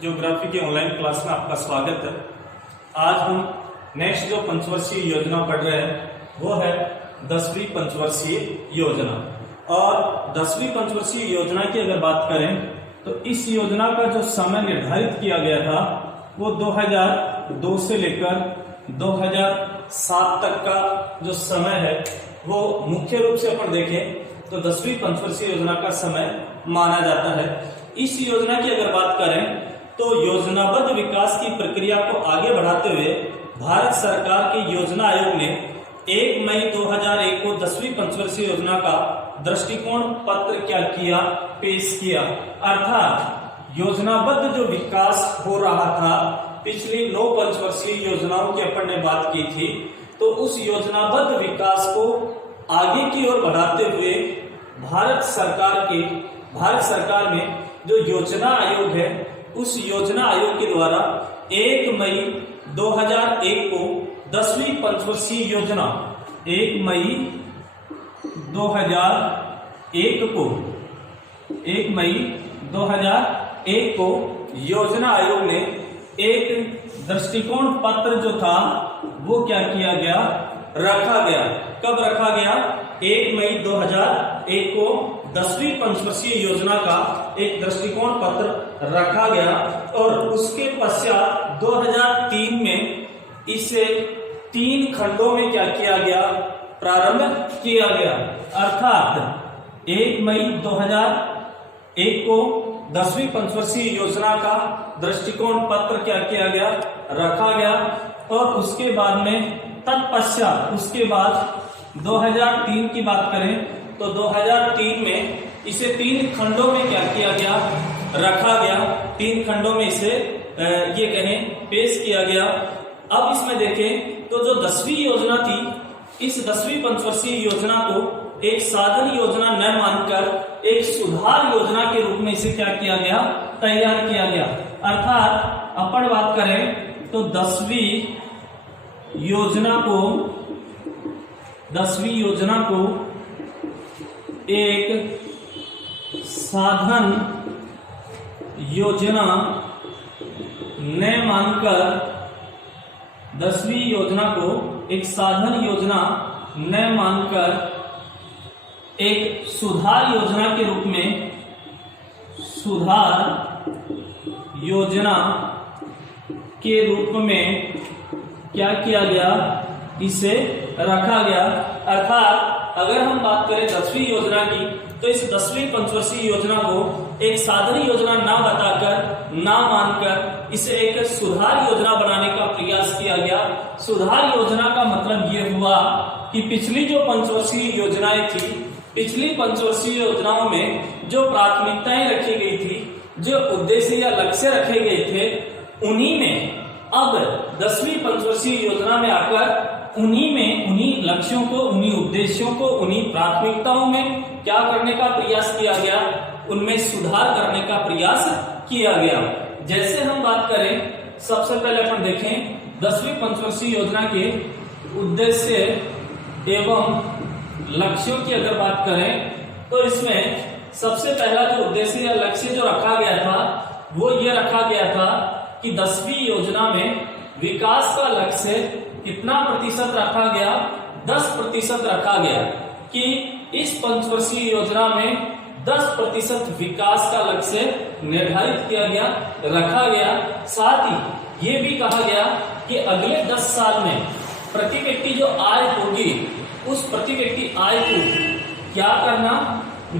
Geography के online class में आपका स्वागत है। आज हम नेक्स्ट जो पंचवर्षीय योजना पढ़ रहे हैं वो है 10वीं पंचवर्षीय योजना। और 10वीं पंचवर्षीय योजना की अगर बात करें तो इस योजना का जो समय निर्धारित किया गया था वो 2002 से लेकर 2007 तक का जो समय है वो मुख्य रूप से अपन देखें तो 10वीं पंचवर्षीय योजना का समय माना जाता है। इस योजना की अगर बात करें तो योजनाबद्ध विकास की प्रक्रिया को आगे बढ़ाते हुए भारत सरकार के योजना आयोग ने 1 मई 2001 को 10वीं पंचवर्षीय योजना का दृष्टिकोण पत्र क्या किया, पेश किया। अर्थात योजनाबद्ध जो विकास हो रहा था, पिछली 9 पंचवर्षीय योजनाओं की अपन ने बात की थी, तो उस योजनाबद्ध विकास को आगे की ओर बढ़ाते हुए भारत सरकार में जो योजना आयोग है उस योजना आयोग के द्वारा 1 मई 2001 को 10वीं पंचवर्षीय योजना 1 मई 2001 को योजना आयोग ने एक दृष्टिकोण पत्र जो था वो क्या किया गया, रखा गया। कब रखा गया? 1 मई 2001 को 10वीं पंचवर्षीय योजना का एक दृष्टिकोण पत्र रखा गया और उसके पश्चात 2003 में इसे 3 खंडों में क्या किया गया, प्रारंभ किया गया। अर्थात 1 मई 2001 को 10वीं पंचवर्षीय योजना का दृष्टिकोण पत्र क्या किया गया, रखा गया और उसके बाद में तत्पश्चात उसके बाद 2003 की बात करें तो 2003 में इसे 3 खंडों में क्या किया गया, रखा गया। 3 खंडों में इसे ये कहें पेश किया गया। अब इसमें देखें तो जो 10वीं योजना थी, इस 10वीं पंचवर्षीय योजना को एक साधन योजना न मानकर एक सुधार योजना के रूप में इसे क्या किया गया, तैयार किया गया। अर्थात अपन बात करें तो 10वीं योजना को एक साधन योजना न मानकर 10वीं योजना को एक साधन योजना न मानकर एक सुधार योजना के रूप में क्या किया गया, इसे रखा गया। अर्थात अगर हम बात करें 10वीं योजना की तो इस 10वीं पंचवर्षीय योजना को एक साधन योजना ना बताकर, ना मानकर इसे एक सुधार योजना बनाने का प्रयास किया गया। सुधार योजना का मतलब ये हुआ कि पिछली जो पंचवर्षीय योजनाएं थी, पिछली पंचवर्षीय योजनाओं में जो प्राथमिकताएं रखी गई थी, जो उद्देश्य या लक्ष्य रखे गए थे, उन्हीं में अब 10वीं पंचवर्षीय योजना में आकर उन्हीं लक्ष्यों को, उन्हीं उद्देश्यों को, उन्हीं प्राथमिकताओं में क्या करने का प्रयास किया गया, उनमें सुधार करने का प्रयास किया गया। जैसे हम बात करें, सबसे पहले अपन देखें 10वीं पंचवर्षीय योजना के उद्देश्य एवं लक्ष्यों की अगर बात करें तो इसमें सबसे पहला जो उद्देश्य या लक्ष्य जो रखा गया था वो ये रखा गया था कि 10वीं योजना में विकास का लक्ष्य कितना प्रतिशत रखा गया, 10% रखा गया कि इस पंचवर्षीय योजना में 10% विकास का लक्ष्य निर्धारित किया गया, रखा गया। साथ ही ये भी कहा गया कि अगले 10 साल में प्रति व्यक्ति जो आय होगी उस प्रति व्यक्ति आय को क्या करना,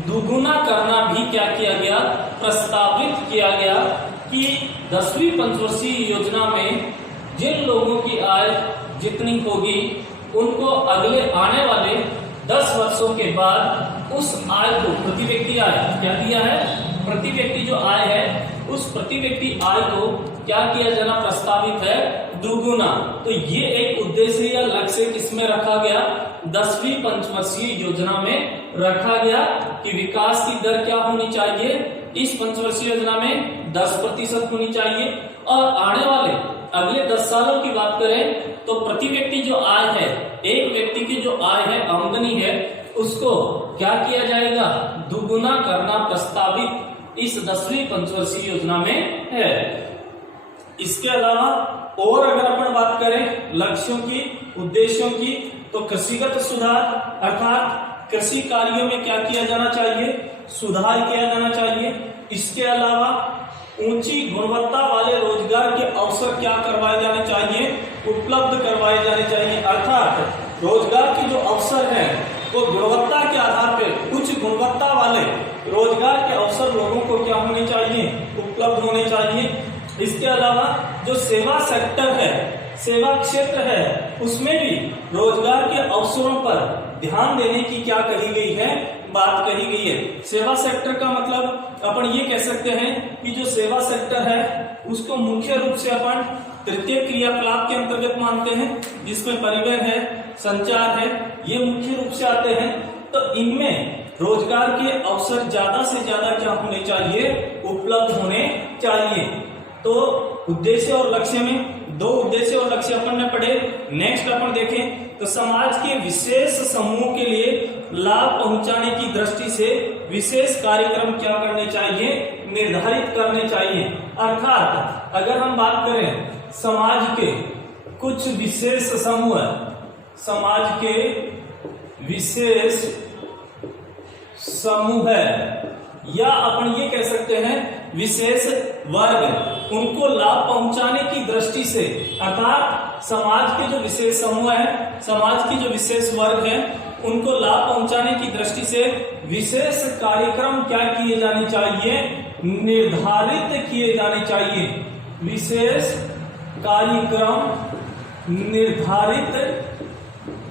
दुगुना करना भी क्या किया गया, प्रस्तावित किया गया कि 10वीं पंचवर्षीय योजना में जिन लोगों की आय जितनी होगी उनको अगले आने वाले 10 वर्षों के बाद उस आय को, प्रति व्यक्ति आय क्या दिया है, प्रति व्यक्ति जो आय है उस प्रति व्यक्ति आय को क्या किया जाना प्रस्तावित है, दुगुना। तो ये एक उद्देश्य या लक्ष्य किसमें रखा गया, 10वीं पंचवर्षीय योजना में रखा गया कि विकास की दर क्या होनी चाहिए, इस पंचवर्षीय योजना में 10% होनी चाहिए और आने वाले अगले 10 सालों की बात करें तो प्रति व्यक्ति जो आय है, एक व्यक्ति की जो आय है, आमदनी है, उसको क्या किया जाएगा, दुगुना करना प्रस्तावित इस 10वीं पंचवर्षीय योजना में है। इसके अलावा और अगर अपन बात करें लक्ष्यों की, उद्देश्यों की, तो कृषिगत सुधार अर्थात कृषि कार्यों में क्या किया जाना चाहिए, सुधार किया जाना चाहिए। इसके अलावा ऊंची गुणवत्ता वाले रोजगार के अवसर क्या करवाए जाने चाहिए, उपलब्ध करवाए जाने चाहिए। अर्थात रोजगार के जो अवसर है वो गुणवत्ता के आधार पे उच्च गुणवत्ता वाले रोजगार के अवसर लोगों को क्या होने चाहिए, उपलब्ध होने चाहिए। इसके अलावा जो सेवा सेक्टर है, सेवा क्षेत्र है, उसमें भी रोजगार के अवसरों पर ध्यान देने की क्या कही गई है, बात कही गई है। सेवा सेक्टर का मतलब अपन ये कह सकते हैं कि जो सेवा सेक्टर है उसको मुख्य रूप से अपन तृतीय क्रियाकलाप के अंतर्गत मानते हैं, जिसमें परिवहन है, संचार है, ये मुख्य रूप से आते हैं। तो इनमें रोजगार के अवसर ज्यादा से ज्यादा क्या होने चाहिए, उपलब्ध होने चाहिए। तो उद्देश्य और लक्ष्य में दो उद्देश्य और लक्ष्य अपन ने पढ़े। नेक्स्ट अपन देखें तो समाज के विशेष समूहों के लिए लाभ पहुंचाने की दृष्टि से विशेष कार्यक्रम क्या करने चाहिए, निर्धारित करने चाहिए। अर्थात अगर हम बात करें समाज के कुछ विशेष समूह, समाज के विशेष समूह है या अपन ये कह सकते हैं विशेष वर्ग, उनको लाभ पहुंचाने की दृष्टि से अर्थात समाज के जो विशेष समूह है, समाज की जो विशेष वर्ग है, उनको लाभ पहुंचाने की दृष्टि से विशेष कार्यक्रम क्या किए जाने चाहिए, निर्धारित किए जाने चाहिए। विशेष कार्यक्रम निर्धारित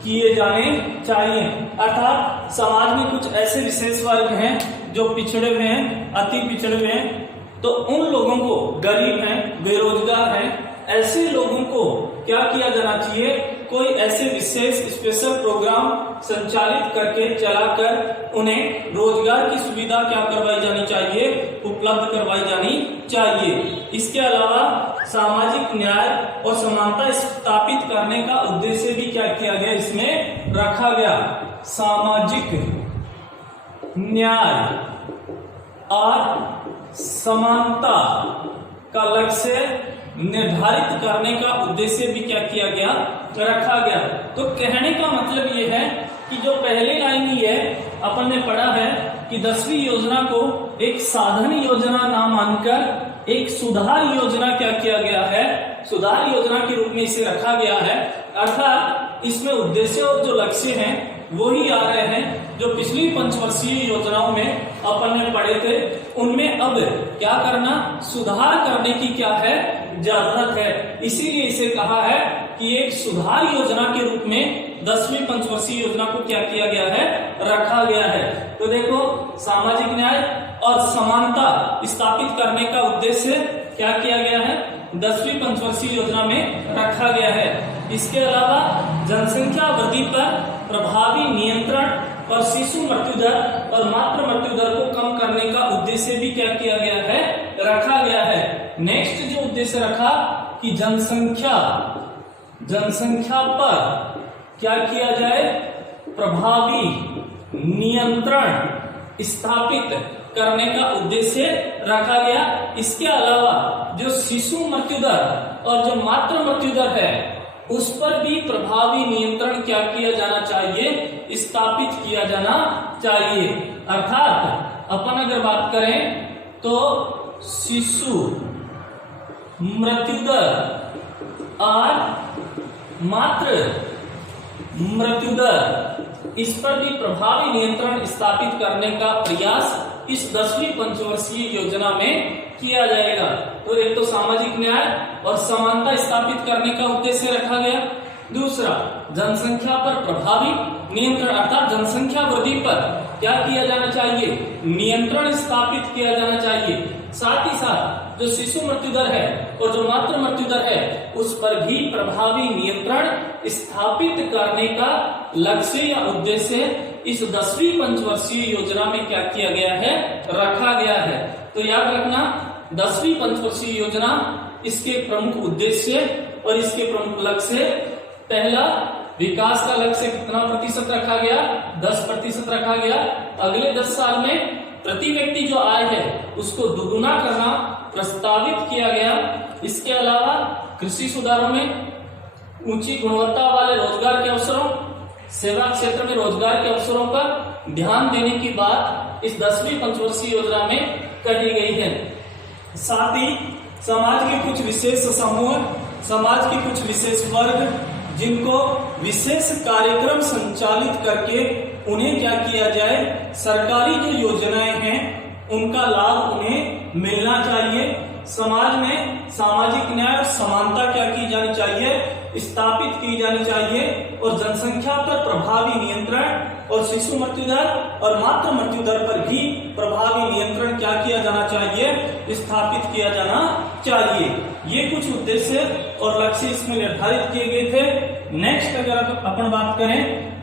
किए जाने चाहिए। अर्थात समाज में कुछ ऐसे विशेष वर्ग हैं जो पिछड़े हुए हैं, अति पिछड़े हुए हैं, तो उन लोगों को, गरीब हैं, बेरोजगार हैं, ऐसे लोगों को क्या किया जाना चाहिए, कोई ऐसे विशेष स्पेशल प्रोग्राम संचालित करके चलाकर उन्हें रोजगार की सुविधा क्या करवाई जानी चाहिए, उपलब्ध करवाई जानी चाहिए। इसके अलावा सामाजिक न्याय और समानता स्थापित करने का उद्देश्य भी क्या किया गया, इसमें रखा गया। सामाजिक न्याय और समानता का लक्ष्य निर्धारित करने का उद्देश्य भी क्या किया गया, रखा गया। तो कहने का मतलब ये है कि जो पहली लाइन ही है अपन ने पढ़ा है कि 10वीं योजना को एक साधन योजना ना मानकर एक सुधार योजना क्या किया गया है, सुधार योजना के रूप में इसे रखा गया है। अर्थात इसमें उद्देश्य और जो लक्ष्य हैं वही आ रहे हैं जो पिछली पंचवर्षीय योजनाओं में अपन ने पढ़े थे। उनमें अब क्या करना, सुधार करने की क्या है, जरूरत है। इसीलिए इसे कहा है कि एक सुधार योजना के रूप में 10वीं पंचवर्षीय योजना को क्या किया गया है, रखा गया है। तो देखो, सामाजिक न्याय और समानता स्थापित करने का उद्देश्य क्या किया गया है, 10वीं पंचवर्षीय योजना में रखा गया है। इसके अलावा जनसंख्या वृद्धि पर प्रभावी नियंत्रण और शिशु मृत्यु दर और मातृ मृत्यु दर को कम करने का उद्देश्य भी क्या किया गया है, रखा गया है। नेक्स्ट जो उद्देश्य रखा कि जनसंख्या पर क्या किया जाए, प्रभावी नियंत्रण स्थापित करने का उद्देश्य रखा गया। इसके अलावा जो शिशु मृत्यु दर और जो मातृ मृत्यु दर है उस पर भी प्रभावी नियंत्रण क्या किया जाना चाहिए, स्थापित किया जाना चाहिए। अर्थात अपन अगर बात करें तो शिशु मृत्यु दर और मातृ मृत्यु दर, इस पर भी प्रभावी नियंत्रण स्थापित करने का प्रयास इस 10वीं पंचवर्षीय योजना में किया जाएगा। तो एक तो सामाजिक न्याय और समानता स्थापित करने का उद्देश्य रखा गया। दूसरा, जनसंख्या पर प्रभावी नियंत्रण अर्थात जनसंख्या वृद्धि पर क्या किया जाना चाहिए, नियंत्रण स्थापित किया जाना चाहिए। साथ ही साथ जो शिशु मृत्यु दर है और जो मातृ मृत्यु दर है उस पर भी प्रभावी नियंत्रण स्थापित करने का लक्ष्य या उद्देश्य इस 10वीं पंचवर्षीय योजना में क्या किया गया है, रखा गया है। तो याद रखना, 10वीं पंचवर्षीय योजना, इसके प्रमुख उद्देश्य और इसके प्रमुख लक्ष्य। पहला, विकास का लक्ष्य कितना प्रतिशत रखा गया, 10% रखा गया। अगले 10 साल में प्रति व्यक्ति जो आय है उसको दुगुना करना, प्रस्तावित किया गया। इसके अलावा कृषि सुधारों में ऊंची गुणवत्ता वाले रोजगार के अवसरों, सेवा क्षेत्र में रोजगार के अवसरों पर ध्यान देने की बात इस 10वीं पंचवर्षीय योजना में कही गई है। साथ ही समाज के कुछ विशेष समूह, समाज के कुछ विशेष वर्ग, जिनको विशेष कार्यक्रम संचालित करके उन्हें क्या किया जाए, सरकारी जो योजनाएं हैं उनका लाभ उन्हें मिलना चाहिए। समाज में सामाजिक न्याय और समानता क्या की जानी चाहिए, स्थापित की जानी चाहिए और जनसंख्या पर प्रभावी नियंत्रण और शिशु मृत्यु दर और मातृ मृत्यु दर पर भी प्रभावी नियंत्रण क्या किया जाना चाहिए, स्थापित किया जाना चाहिए। ये कुछ उद्देश्य और लक्ष्य इसमें निर्धारित किए गए थे। नेक्स्ट अगर अपन बात करें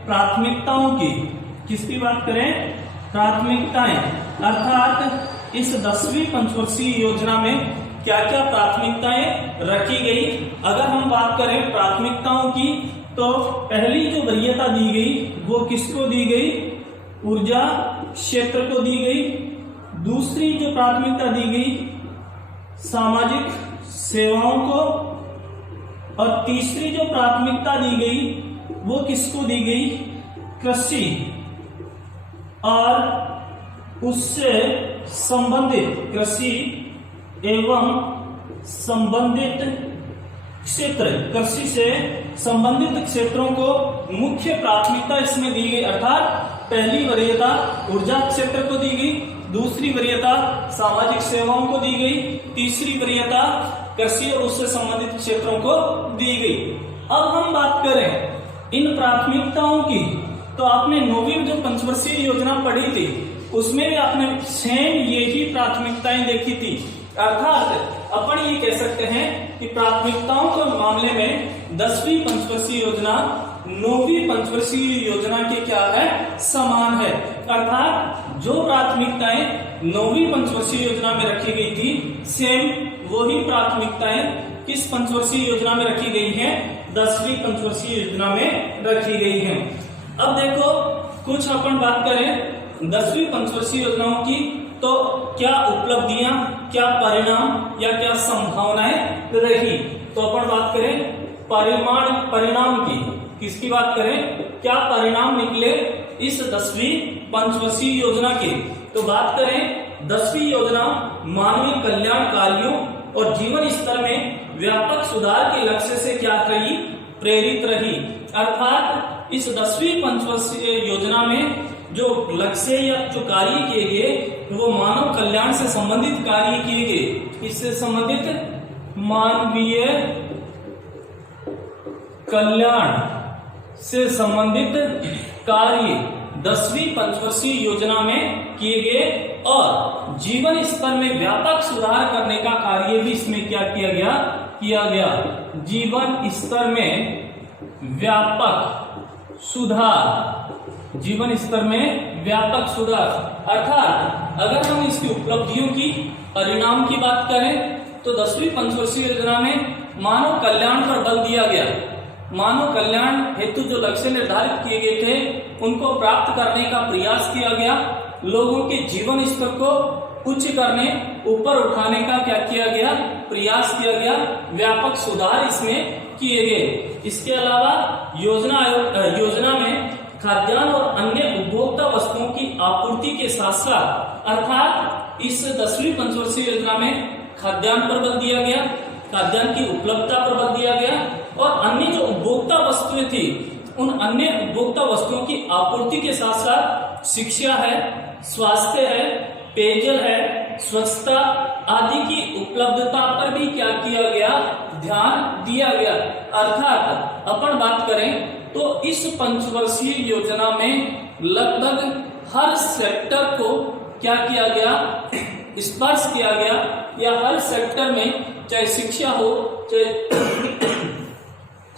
प्राथमिकताओं की, किसकी बात करें, प्राथमिकताएं, अर्थात इस 10वीं पंचवर्षीय योजना में क्या क्या प्राथमिकताएं रखी गई। अगर हम बात करें प्राथमिकताओं की तो पहली जो वरीयता दी गई वो किसको दी गई, ऊर्जा क्षेत्र को दी गई। दूसरी जो प्राथमिकता दी गई सामाजिक सेवाओं को, और तीसरी जो प्राथमिकता दी गई वो किसको दी गई, कृषि और उससे संबंधित, कृषि एवं संबंधित क्षेत्र, कृषि से संबंधित क्षेत्रों को मुख्य प्राथमिकता इसमें दी गई। अर्थात पहली वरीयता ऊर्जा क्षेत्र को दी गई, दूसरी वरीयता सामाजिक सेवाओं को दी गई, तीसरी वरीयता कृषि और उससे संबंधित क्षेत्रों को दी गई। अब हम बात करें इन प्राथमिकताओं की, तो आपने 9वीं जो पंचवर्षीय योजना पढ़ी थी उसमें भी आपने सेम ये ही प्राथमिकताएं देखी थी। अर्थात अपन ये कह सकते हैं कि प्राथमिकताओं के मामले में 10वीं पंचवर्षीय योजना 9वीं पंचवर्षीय योजना के क्या है, समान है। अर्थात जो प्राथमिकताएं 9वीं पंचवर्षीय योजना में रखी गई थी सेम वही प्राथमिकताएं किस पंचवर्षीय योजना में रखी गई हैं, 10वीं पंचवर्षीय योजना में रखी गई हैं। अब देखो कुछ अपन बात करें 10वीं पंचवर्षीय योजनाओं की, तो क्या उपलब्धियां, क्या परिणाम या क्या संभावनाएं रही। तो अपन बात करें परिणाम की, किसकी बात करें, क्या परिणाम निकले इस 10वीं पंचवर्षीय योजना के। तो बात करें 10वीं योजना मानवीय कल्याण कार्यों और जीवन स्तर में व्यापक सुधार के लक्ष्य से क्या रही, प्रेरित रही। अर्थात इस 10वीं पंचवर्षीय योजना में जो लक्ष्य या जो कार्य किए गए वो मानव कल्याण से संबंधित कार्य किए गए। इससे संबंधित मानवीय कल्याण से संबंधित कार्य 10वीं पंचवर्षीय योजना में किए गए और जीवन स्तर में व्यापक सुधार करने का कार्य भी इसमें क्या किया गया, जीवन स्तर में व्यापक सुधार, जीवन स्तर में व्यापक सुधार। अर्थात अगर हम इसकी उपलब्धियों की, परिणाम की बात करें तो 10वीं पंचवर्षीय योजना में मानव कल्याण पर बल दिया गया। मानव कल्याण हेतु जो लक्ष्य निर्धारित किए गए थे उनको प्राप्त करने का प्रयास किया गया। लोगों के जीवन स्तर को उच्च करने, ऊपर उठाने का क्या किया गया, प्रयास किया गया। व्यापक सुधार इसमें किए गए। इसके अलावा योजना में खाद्यान्न और अन्य उपभोक्ता वस्तुओं की आपूर्ति के साथ साथ, अर्थात इस 10वीं पंचवर्षीय योजना में खाद्यान्न पर बल दिया गया, खाद्यान्न की उपलब्धता पर बल दिया गया और अन्य जो उपभोक्ता वस्तुएं थी उन अन्य उपभोक्ता वस्तुओं की आपूर्ति के साथ साथ शिक्षा है, स्वास्थ्य है, पेयजल है, स्वच्छता आदि की उपलब्धता पर भी क्या किया गया, ध्यान दिया गया। अर्थात अपन बात करें तो इस पंचवर्षीय योजना में लगभग हर सेक्टर को क्या किया गया, स्पर्श किया गया, या हर सेक्टर में चाहे शिक्षा हो, चाहे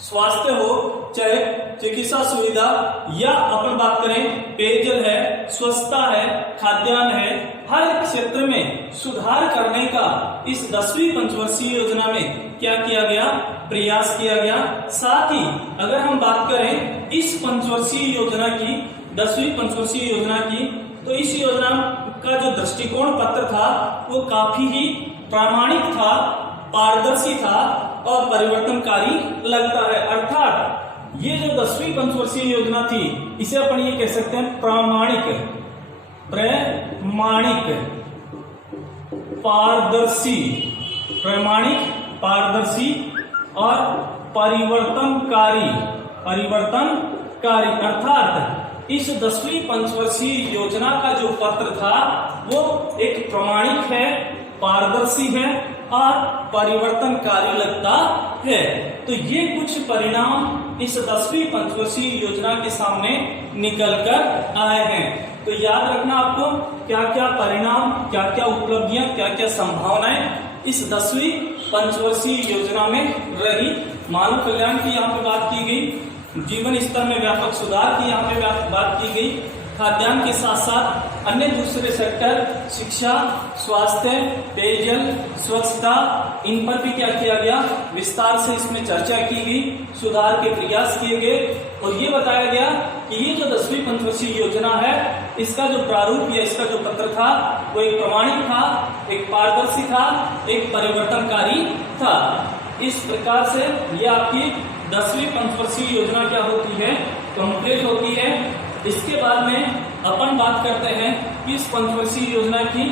स्वास्थ्य हो, चाहे चिकित्सा सुविधा, या अपन बात करें पेयजल है, स्वच्छता है, खाद्यान्न है, हर क्षेत्र में सुधार करने का इस 10वीं पंचवर्षीय योजना में क्या किया गया, प्रयास किया गया। साथ ही अगर हम बात करें इस पंचवर्षीय योजना की, 10वीं पंचवर्षीय योजना की, तो इस योजना का जो दृष्टिकोण पत्र था वो काफी ही प्रामाणिक था, पारदर्शी था और परिवर्तनकारी लगता है। अर्थात ये जो 10वीं पंचवर्षीय योजना थी इसे अपन ये कह सकते हैं प्रामाणिक, पारदर्शी, प्रामाणिक, पारदर्शी और परिवर्तनकारी। अर्थात इस 10वीं पंचवर्षीय योजना का जो पत्र था वो एक प्रामाणिक है, पारदर्शी है और परिवर्तनकारी लगता है। तो ये कुछ परिणाम इस 10वीं पंचवर्षीय योजना के सामने निकल कर आए हैं। तो याद रखना आपको क्या क्या परिणाम, क्या क्या उपलब्धियां, क्या क्या संभावनाएं इस 10वीं पंचवर्षीय योजना में रही। मानव कल्याण की यहाँ पे बात की गई, जीवन स्तर में व्यापक सुधार की यहाँ पे बात की गई, खाद्यान्न के साथ साथ अन्य दूसरे सेक्टर, शिक्षा, स्वास्थ्य, पेयजल, स्वच्छता, इन पर भी क्या किया गया, विस्तार से इसमें चर्चा की गई, सुधार के प्रयास किए गए और ये बताया गया कि ये जो 10वीं पंचवर्षीय योजना है इसका जो प्रारूप या इसका जो पत्र था वो एक प्रामाणिक था, एक पारदर्शी था, एक परिवर्तनकारी था। इस प्रकार से ये आपकी 10वीं पंचवर्षीय योजना क्या होती है, कंप्लीट होती है। इसके बाद में अपन बात करते हैं कि इस पंचवर्षीय योजना की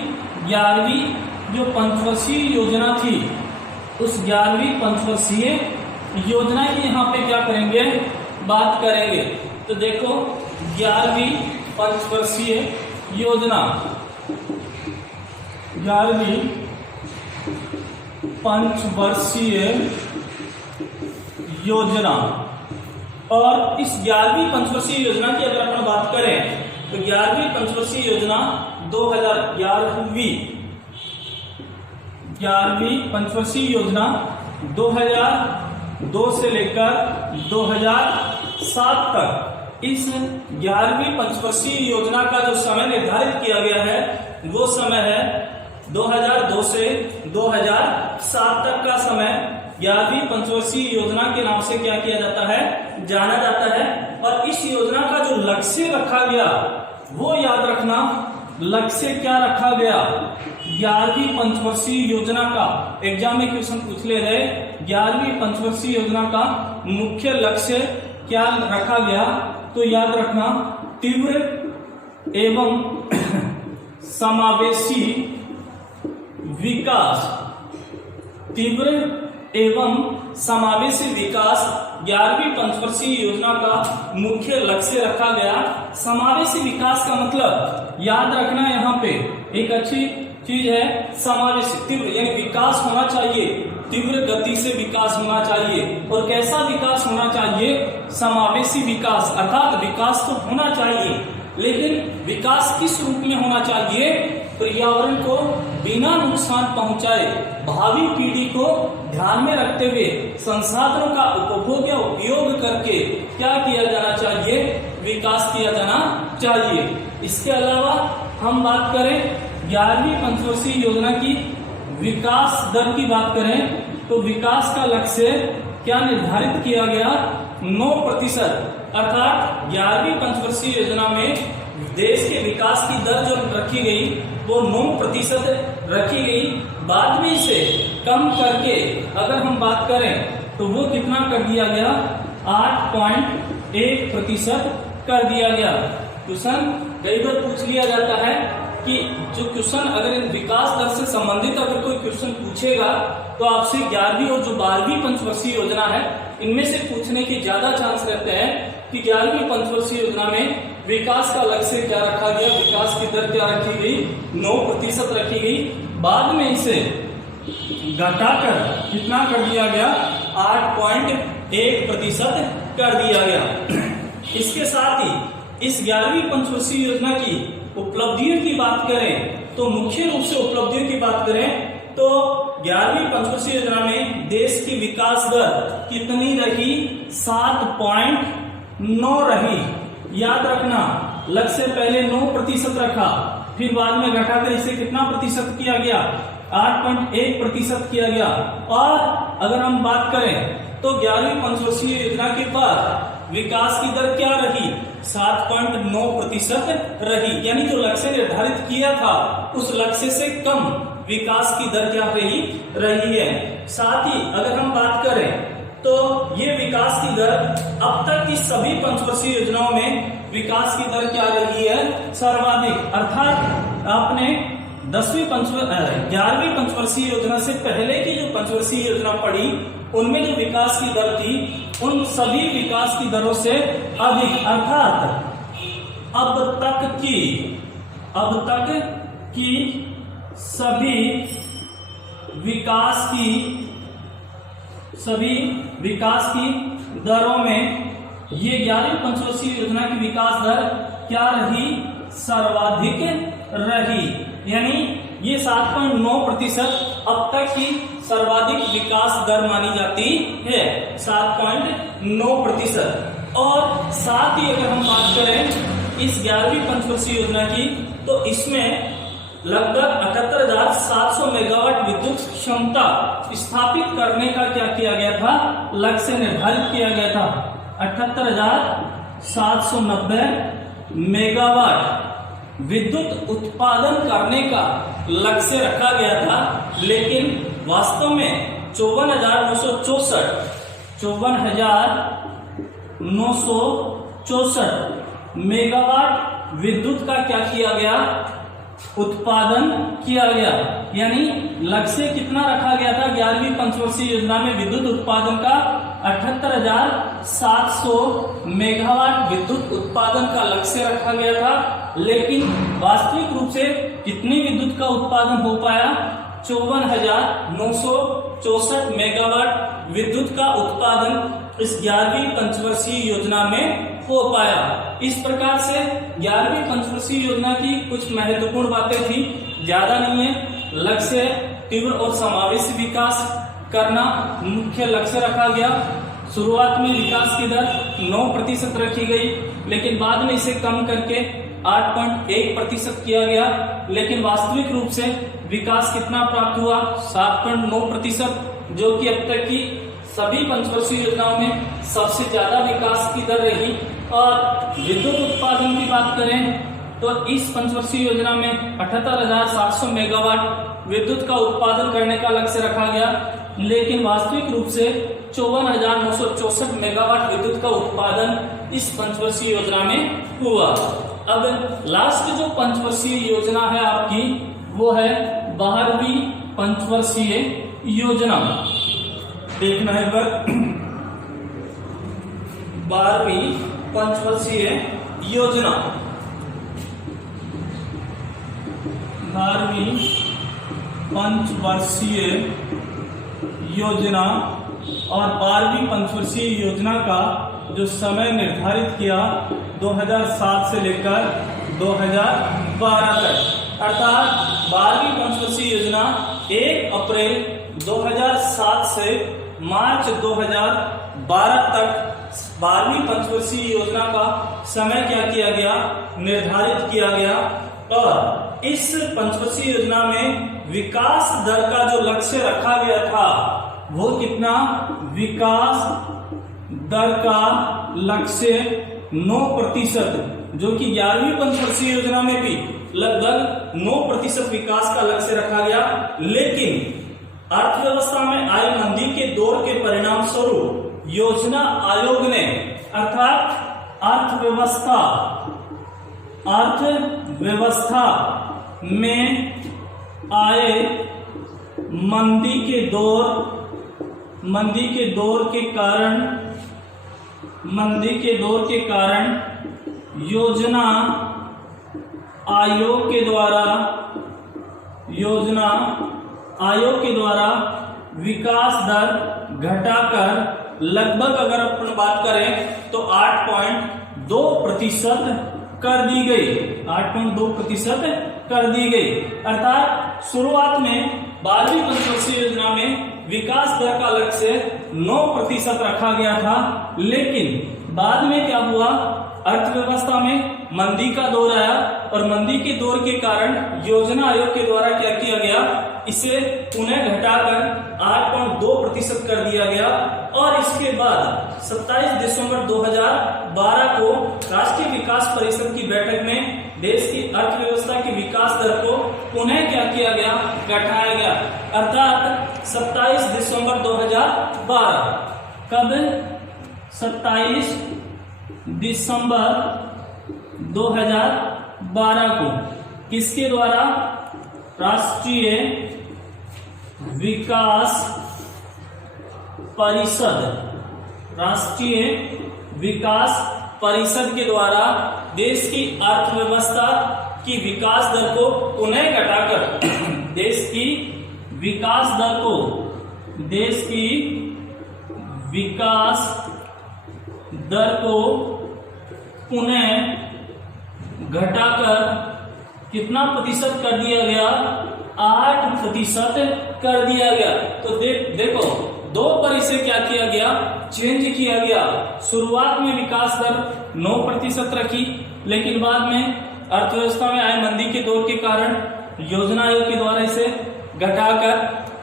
11वीं जो पंचवर्षीय योजना थी उस 11वीं पंचवर्षीय योजना की यहाँ पे क्या करेंगे, बात करेंगे। तो देखो 11वीं पंचवर्षीय योजना, 11वीं पंचवर्षीय योजना, और इस 11वीं पंचवर्षीय योजना की अगर अपन बात करें तो 11वीं पंचवर्षीय योजना 11वीं पंचवर्षीय योजना 2002 से लेकर 2007 तक, इस 11वीं पंचवर्षीय योजना का जो समय निर्धारित किया गया है वो समय है 2002 से 2007 तक का समय 11वीं पंचवर्षीय योजना के नाम से क्या किया जाता है, जाना जाता है। और इस योजना का जो लक्ष्य रखा गया वो याद रखना, लक्ष्य क्या रखा गया, 11वीं पंचवर्षीय योजना का एग्जाम में क्वेश्चन पूछ ले रहे, 11वीं पंचवर्षीय योजना का मुख्य लक्ष्य क्या रखा गया, तो याद रखना तीव्र एवं समावेशी विकास, तीव्र एवं समावेशी विकास 11वीं पंचवर्षीय योजना का मुख्य लक्ष्य रखा गया। समावेशी विकास का मतलब याद रखना, यहाँ पे एक अच्छी चीज है, समावेशी, तीव्र यानी विकास होना चाहिए, तीव्र गति से विकास होना चाहिए। और कैसा विकास होना चाहिए, समावेशी विकास, अर्थात विकास तो होना चाहिए लेकिन विकास किस रूप में होना चाहिए, पर्यावरण को बिना नुकसान पहुंचाए, भावी पीढ़ी को ध्यान में रखते हुए संसाधनों का उपभोग या उपयोग करके क्या किया जाना चाहिए, विकास किया जाना चाहिए। इसके अलावा हम बात करें 11वीं पंचवर्षीय योजना की विकास दर की बात करें तो विकास का लक्ष्य क्या निर्धारित किया गया, 9%। अर्थात 11वीं पंचवर्षीय योजना में देश के विकास की दर जो रखी गई वो 9% रखी गई। बाद में इसे कम करके अगर हम बात करें तो वो कितना कर दिया गया, 8.1% कर दिया गया। क्वेश्चन कई बार पूछ लिया जाता है कि जो क्वेश्चन अगर विकास दर से संबंधित अगर कोई क्वेश्चन पूछेगा तो आपसे 11वीं और जो 12वीं पंचवर्षीय योजना है इनमें से पूछने के ज्यादा चांस रहते हैं कि 11वीं पंचवर्षीय योजना में विकास का लक्ष्य क्या रखा गया, विकास की दर क्या रखी गई, 9% रखी गई। बाद में इसे घटाकर कितना कर दिया गया, 8.1% कर दिया गया। इसके साथ ही इस 11वीं पंचवर्षीय योजना की उपलब्धियों की बात करें तो मुख्य रूप से उपलब्धियों की बात करें तो 11वीं पंचवर्षीय योजना में देश की विकास दर कितनी रही, 7.9 रही। याद रखना, लक्ष्य पहले 9% रखा, फिर बाद में घटाकर इसे कितना प्रतिशत किया गया, 8.1% किया गया। और अगर हम बात करें तो 11वीं पंचवर्षीय योजना के बाद विकास की दर क्या रही, 7.9% रही। यानी जो लक्ष्य निर्धारित किया था उस लक्ष्य से कम विकास की दर क्या रही है। साथ ही अगर हम बात करें तो ये विकास की दर अब तक की सभी पंचवर्षीय योजनाओं में विकास की दर क्या रही है, सर्वाधिक। अर्थात आपने 11वीं पंचवर्षीय योजना से पहले की जो पंचवर्षीय योजना पढ़ी उनमें जो विकास की दर थी उन सभी विकास की दरों से अधिक, अर्थात अब तक की सभी विकास की दरों में ये 11वीं पंचवर्षीय योजना की विकास दर क्या रही, सर्वाधिक रही। यानी ये 7.9% अब तक की सर्वाधिक विकास दर मानी जाती है, 7.9%। और साथ ही अगर हम बात करें इस 11वीं पंचवर्षीय योजना की तो इसमें लगभग 78,700 मेगावाट विद्युत क्षमता स्थापित करने का क्या किया गया था, लक्ष्य निर्धारित किया गया था। 78,790 मेगावाट विद्युत उत्पादन करने का लक्ष्य रखा गया था, लेकिन वास्तव में 54,964 मेगावाट विद्युत का क्या किया गया, उत्पादन किया गया। यानी लक्ष्य कितना रखा गया था 11वीं पंचवर्षीय योजना में, विद्युत उत्पादन का 78,700 मेगावाट विद्युत उत्पादन का लक्ष्य रखा गया था, लेकिन वास्तविक रूप से कितनी विद्युत का उत्पादन हो पाया, 54,964 मेगावाट विद्युत का उत्पादन इस 11वीं पंचवर्षीय योजना में हो पाया। इस प्रकार से 11वीं पंचवर्षीय योजना की कुछ महत्वपूर्ण बातें थी, ज्यादा नहीं है। लक्ष्य तीव्र और समावेशी विकास करना मुख्य लक्ष्य रखा गया। शुरुआत में विकास की दर 9% रखी गई, लेकिन बाद में इसे कम करके 8.1% किया गया, लेकिन वास्तविक रूप से विकास कितना प्राप्त हुआ, 7.9%, जो कि अब तक की सभी पंचवर्षीय योजनाओं में सबसे ज्यादा विकास की दर रही। और विद्युत उत्पादन की बात करें तो इस पंचवर्षीय योजना में 78,700 मेगावाट विद्युत का उत्पादन करने का लक्ष्य रखा गया, लेकिन वास्तविक रूप से 54,964 मेगावाट विद्युत का उत्पादन इस पंचवर्षीय योजना में हुआ। अब लास्ट जो पंचवर्षीय योजना है आपकी, वो है 12वीं पंचवर्षीय योजना। देखना है पर 12वीं पंचवर्षीय योजना, 12वीं पंचवर्षीय योजना और 12वीं पंचवर्षीय योजना का जो समय निर्धारित किया 2007 से लेकर 2012 तक, अर्थात 12वीं पंचवर्षीय योजना 1 अप्रैल 2007 से मार्च 2012 तक 12वीं पंचवर्षीय योजना का समय क्या किया गया, निर्धारित किया गया। और इस पंचवर्षीय योजना में विकास दर का जो लक्ष्य रखा गया था वो कितना, विकास दर का लक्ष्य 9%, जो कि 11वीं पंचवर्षीय योजना में भी लगभग 9% विकास का लक्ष्य रखा गया, लेकिन अर्थव्यवस्था में आई मंदी के दौर के परिणाम स्वरूप योजना आयोग ने, अर्थात अर्थव्यवस्था में आए मंदी के दौर के कारण योजना आयोग के द्वारा विकास दर घटाकर लगभग, अगर अपन बात करें तो 8.2% कर दी गई, 8.2% कर दी गई। अर्थात शुरुआत में 12वीं पंचवर्षीय योजना में विकास दर का लक्ष्य 9% रखा गया था, लेकिन बाद में क्या हुआ, अर्थव्यवस्था में मंदी का दौर आया और मंदी के दौर के कारण योजना आयोग के द्वारा क्या किया गया, इसे पुनः घटाकर 8.2% कर दिया गया। और इसके बाद 27 दिसंबर 2012 को राष्ट्रीय विकास परिषद की बैठक में देश की अर्थव्यवस्था की विकास दर को पुनः क्या किया गया, घटाया गया, अर्थात 27 दिसंबर 2012। कब? 27 दिसंबर 2012 को किसके द्वारा? राष्ट्रीय विकास परिषद, राष्ट्रीय विकास परिषद के द्वारा देश की अर्थव्यवस्था की विकास दर को पुनः घटाकर देश की विकास दर को, देश की विकास दर को पुनः घटाकर कितना प्रतिशत कर दिया गया? 8% कर दिया गया। तो देखो दो पर इसे क्या किया गया? चेंज किया गया। शुरुआत में विकास दर 9% रखी, लेकिन बाद में अर्थव्यवस्था में आए मंदी के दौर के कारण योजना आयोग के द्वारा इसे घटाकर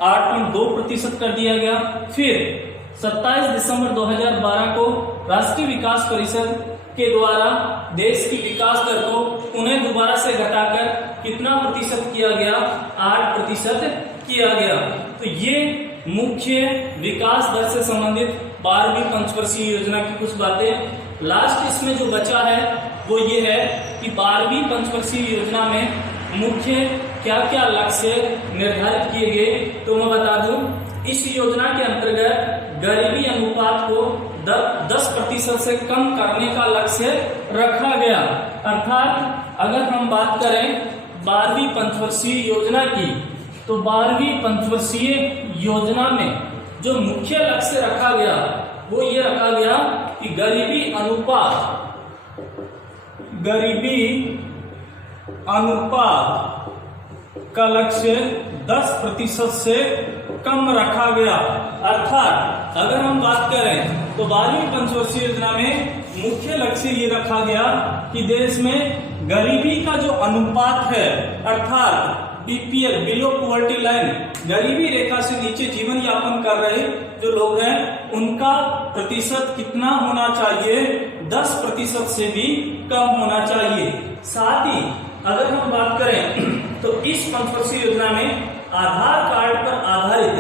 8.2% कर दिया गया। फिर 27 दिसंबर 2012 को राष्ट्रीय विकास परिषद के द्वारा देश की विकास दर को उन्हें दोबारा से घटाकर कितना प्रतिशत किया गया? 8% किया गया। तो ये मुख्य विकास दर से संबंधित 12वीं पंचवर्षीय योजना की कुछ बातें। लास्ट इसमें जो बचा है वो ये है कि 12वीं पंचवर्षीय योजना में मुख्य क्या क्या लक्ष्य निर्धारित किए गए। तो मैं बता दूं, इस योजना के अंतर्गत गरीबी अनुपात को 10% से कम करने का लक्ष्य रखा गया। अर्थात अगर हम बात करें 12वीं पंचवर्षीय योजना की, तो 12वीं पंचवर्षीय योजना में जो मुख्य लक्ष्य रखा गया वो ये रखा गया कि गरीबी अनुपात का लक्ष्य 10% से कम रखा गया। अर्थात अगर हम बात करें तो 12वीं पंचवर्षीय योजना में मुख्य लक्ष्य ये रखा गया कि देश में गरीबी का जो अनुपात है, अर्थात बीपीएल, बिलो पॉवर्टी लाइन, गरीबी रेखा से नीचे जीवन यापन कर रहे जो लोग हैं, उनका प्रतिशत कितना होना चाहिए? 10% से भी कम होना चाहिए। साथ ही अगर हम बात करें तो इस पंचवर्षीय योजना में आधार कार्ड पर आधारित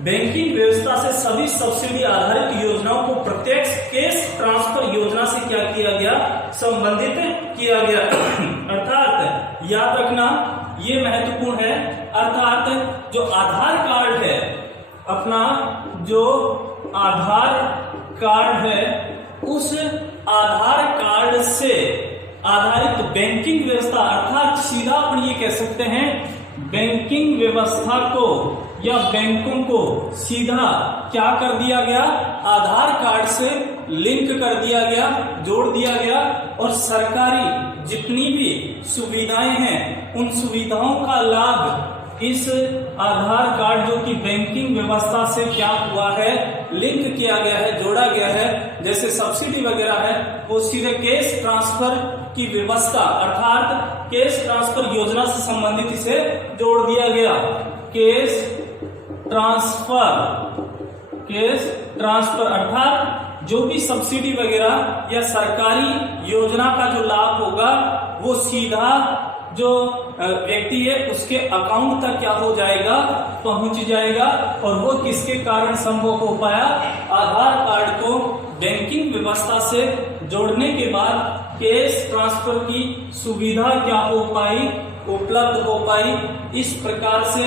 बैंकिंग व्यवस्था से सभी सब्सिडी आधारित योजनाओं को प्रत्यक्ष कैश ट्रांसफर योजना से क्या किया गया? संबंधित किया गया। अर्थात याद रखना ये महत्वपूर्ण है। अर्थात जो आधार कार्ड है, अपना जो आधार कार्ड है, उस आधार कार्ड से आधारित बैंकिंग व्यवस्था, अर्थात सीधा अपन ये कह सकते हैं बैंकिंग व्यवस्था को या बैंकों को सीधा क्या कर दिया गया? आधार कार्ड से लिंक कर दिया गया, जोड़ दिया गया, और सरकारी जितनी भी सुविधाएं हैं उन सुविधाओं का लाभ इस आधार कार्ड जो कि बैंकिंग व्यवस्था से क्या हुआ है? लिंक किया गया है, जोड़ा गया है। जैसे सब्सिडी वगैरह है वो सीधे कैश ट्रांसफर की व्यवस्था, अर्थात कैश ट्रांसफर योजना से संबंधित इसे जोड़ दिया गया। कैश ट्रांसफर अर्थात जो भी सब्सिडी वगैरह या सरकारी योजना का जो लाभ होगा वो सीधा जो व्यक्ति है उसके अकाउंट तक क्या हो जाएगा? पहुंच जाएगा। और वो किसके कारण संभव हो पाया? आधार कार्ड को बैंकिंग व्यवस्था से जोड़ने के बाद कैश ट्रांसफर की सुविधा क्या हो पाई? उपलब्ध हो पाई। इस प्रकार से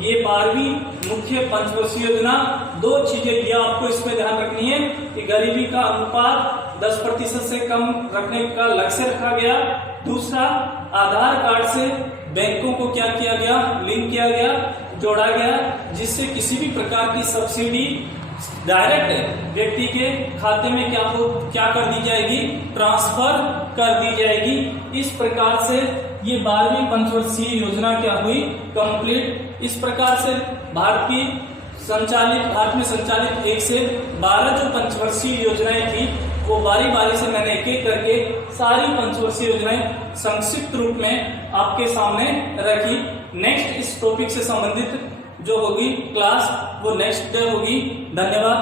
ये 12वीं मुख्य पंचवर्षीय योजना, दो चीजें यह आपको इसमें ध्यान रखनी है कि गरीबी का अनुपात 10% से कम रखने का लक्ष्य रखा गया। दूसरा, आधार कार्ड से बैंकों को क्या किया गया? लिंक किया गया, जोड़ा गया, जिससे किसी भी प्रकार की सब्सिडी डायरेक्ट व्यक्ति के खाते में क्या कर दी जाएगी? ट्रांसफर कर दी जाएगी। इस प्रकार से ये 12वीं पंचवर्षीय योजना क्या हुई? कंप्लीट। इस प्रकार से भारत में संचालित 1 से 12 जो पंचवर्षीय योजनाएं थी वो बारी बारी से मैंने एक एक करके सारी पंचवर्षीय योजनाएं संक्षिप्त रूप में आपके सामने रखी। नेक्स्ट इस टॉपिक से संबंधित जो होगी क्लास वो नेक्स्ट डे होगी। धन्यवाद।